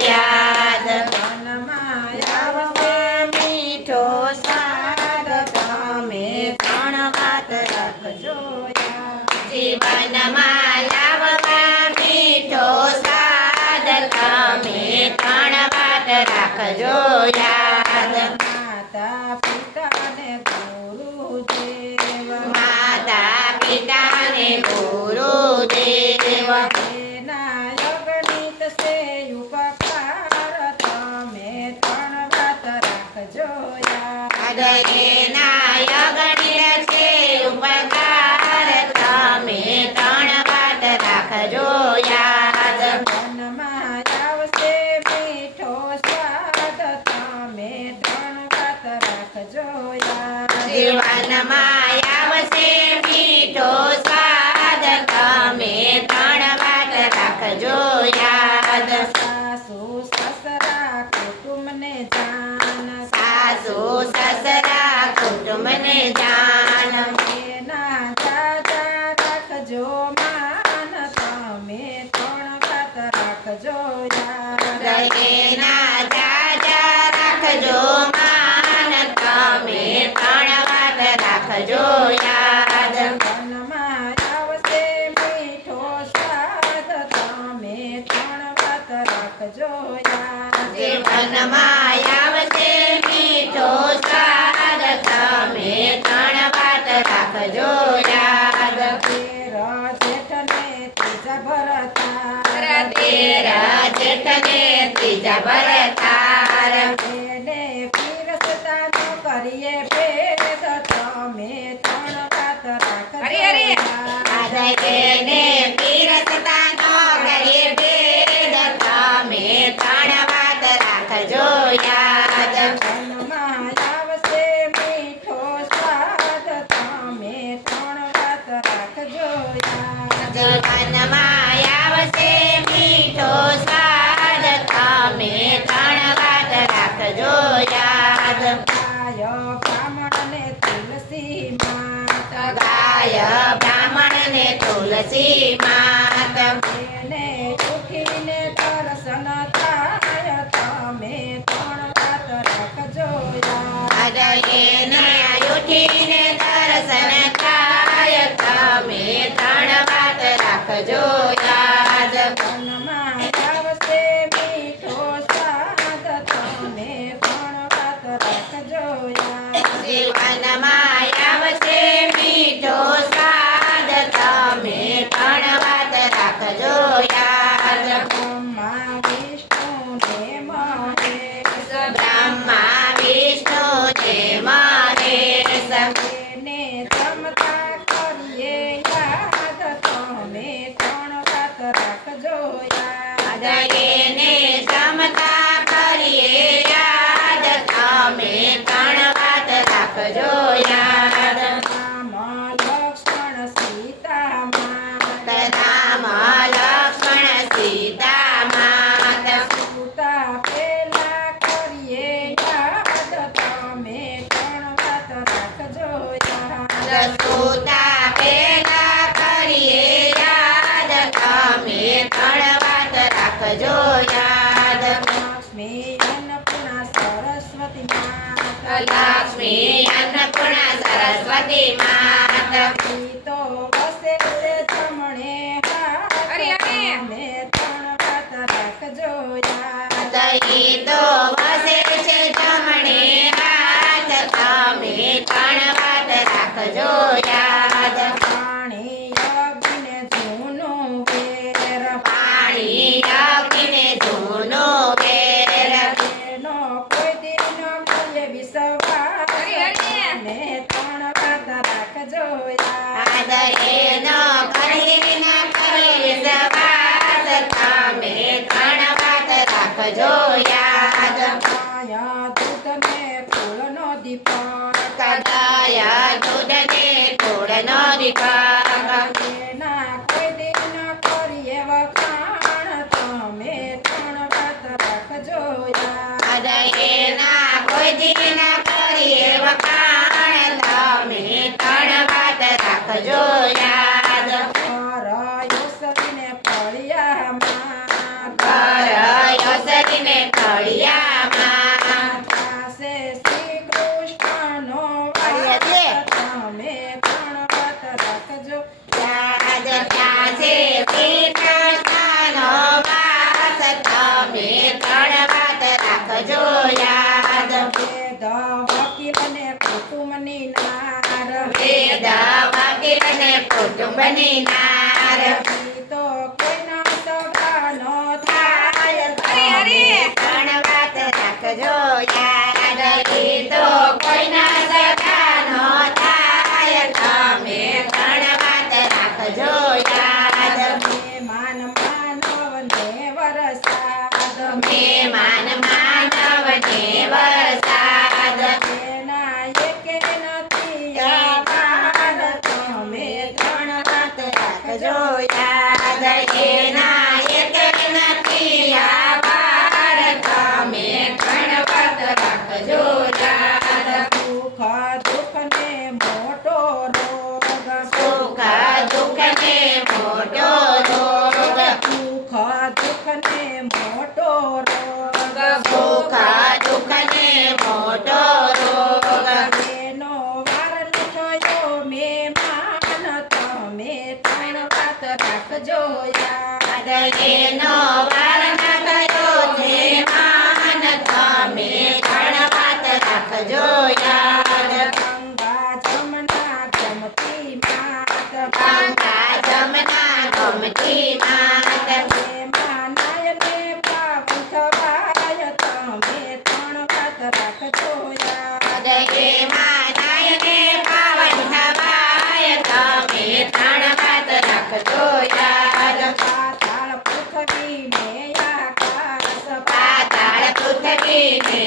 યાદ વનમાં આવશે મીઠો સ્વાદ તમે ત્રણ વાત રાખજો યાદ જીવનમાં લાવવા મીઠો સ્વાદ તમે ત્રણ વાત રાખજો યાદ માતા પિતાને ગુરુદેવ માતા પિતાને ગુરુદેવ એના અગણિત છે ઉપકાર તમે ત્રણ વાત રાખજો યાદ એના અગણિત છે ઉપકાર તમે ત્રણ વાત રાખજો યાદ વનમાં આવશે મીઠો સ્વાદ તમે ત્રણ વાત રાખજો યાદ જીવનમાં આવશે મીઠો સ્વાદ તમે ત્રણ વાત રાખજો યાદ સાસુ સસરા કુટુંબને જાન સાસુ સસરા કુટુંબને જાન એના દાદા રાખજો માન તમે ત્રણ વાત રાખજો યાદ એના જાજા રાખજો માન તમે ત્રણ વાત રાખજો યાદ વનમાં આવશે મીઠો સ્વાદ તમે ત્રણ વાત રાખજો યાદ જીવનમાં આવશે મીઠો સ્વાદ તમે ત્રણ વાત રાખજો યાદ તેરા જેઠને ત્રીજા ભરતા તેરા જેઠને ત્રીજા ભરતાર એને પીરસતા ન કરીએ ભેદ તમે ત્રણ વાત રાખજો યાદ એને પીરસતા નો કરીએ ભેદ તમે ત્રણ વાત રાખજો યાદ વનમાં આવશે મીઠો સ્વાદ તમે ત્રણ વાત રાખજો યાદ જીવનમાં આવશે મીઠો સ્વાદ તમે ત્રણ વાત રાખજો યાદ ગાય બ્રાહ્મણને તુલસી માતા ગાય બ્રાહ્મણને તુલસી માત એને ઉઠીને દર્શન થાય તમે ત્રણ વાત રાખજો યાદ એને ઉઠીને દર્શન થાય તમે ત્રણ વાત રાખજો યાદ વનમાં આવશે મીઠો સ્વાદ તમે ત્રણ વાત રાખજો યાદ જીવનમાં આવશે મીઠો સ્વાદ તમે ત્રણ વાત રાખજો યાદ બ્રહ્મા વિષ્ણુ ને મહેશ બ્રહ્મા વિષ્ણુ ને મહેશ એને જમતા કરીએ યાદ તમે ત્રણ વાત રાખજો યાદ એને જમતા કરીએ યાદ તમે ત્રણ વાત રાખજો યાદ રામ લક્ષ્મણ સીતા માતા રામ લક્ષ્મણ સીતા માત સુતા પેલા કરીએ યાદ તમે ત્રણ વાત રાખજો યાદ સુતા પેલા કરીએ યાદ તમે ત્રણ વાત રાખજો યાદ લક્ષ્મી અન્નપૂર્ણા સરસ્વતી માતા લક્ષ્મી અન્નપૂર્ણા સરસ્વતી માત તો વસે છે જમણે હાથ તમે ત્રણ વાત રાખજો યાદ તઈ તો વસે છે જમણે હાથ તમે ત્રણ વાત રાખજો યાદ પાણી અગ્નિને જૂનું વેર પાણી અગ્નિને જૂનો વેર એનો કોઈ દિન ભૂલે વિશ્વાસ ને ત્રણ વાત રાખજો યાદ એનો કરી ન કરી વિશ્વાસ તમે ત્રણ વાત રાખજો યાદ માયા દૂધને ફૂલનો દીપક કદાય દૂધને કુળનો દીપક એના કોઈ દિન કરીએ વખાણ તમે ત્રણ વાત રાખજો યાદ એના કોઈ દિન કરીએ વખાણ તમે ત્રણ વાત રાખજો યાદ હર યોસરીને ફળિયામાં કર યોસરી તમે ત્રણ વાત રાખજો યાદ વેદ વકીલ અને કુટુંબની નાર વેદ વકીલ ને કુટુંબની નાર ઈ તો કોઈના સગા ન થાય તમે ત્રણ વાત રાખજો યાદ ઈ તો કોઈના સગા નો થાય તમે ત્રણ વાત રાખજો યાદ માન માનવને વરસાદ મહેમાન માનવને વરસાદ એના એકે નથી આભાર તમે ત્રણ વાત રાખજો યાદ એના એક નથી આભાર તમે ત્રણ વાત રાખજો યાદ સુખ દુઃખ ને મોટો રોગ સુખ દુઃખ ને મોટો રોગ સુખ દુઃખ ને મોટો રોગ સુખ દુઃખ ને મોટો રોગ એનો વાર ન થયો મહેમાન તમે ત્રણ વાત રાખજો યાદ એનો વાર ન થયો મહેમાન તમે ત્રણ વાત રાખજો યાદ ગંગા જમના ગમતી માત ગંગા જમના ગમતી માત એમાં નાયને પાવન થવાય તમે ત્રણ વાત રાખજો યાદ એમાં નાયને પાવન થવાય તમે ત્રણ વાત રાખજો યાદ પાતાળ પૃથ્વી ને આકાશ પાતાળ પૃથ્વી ને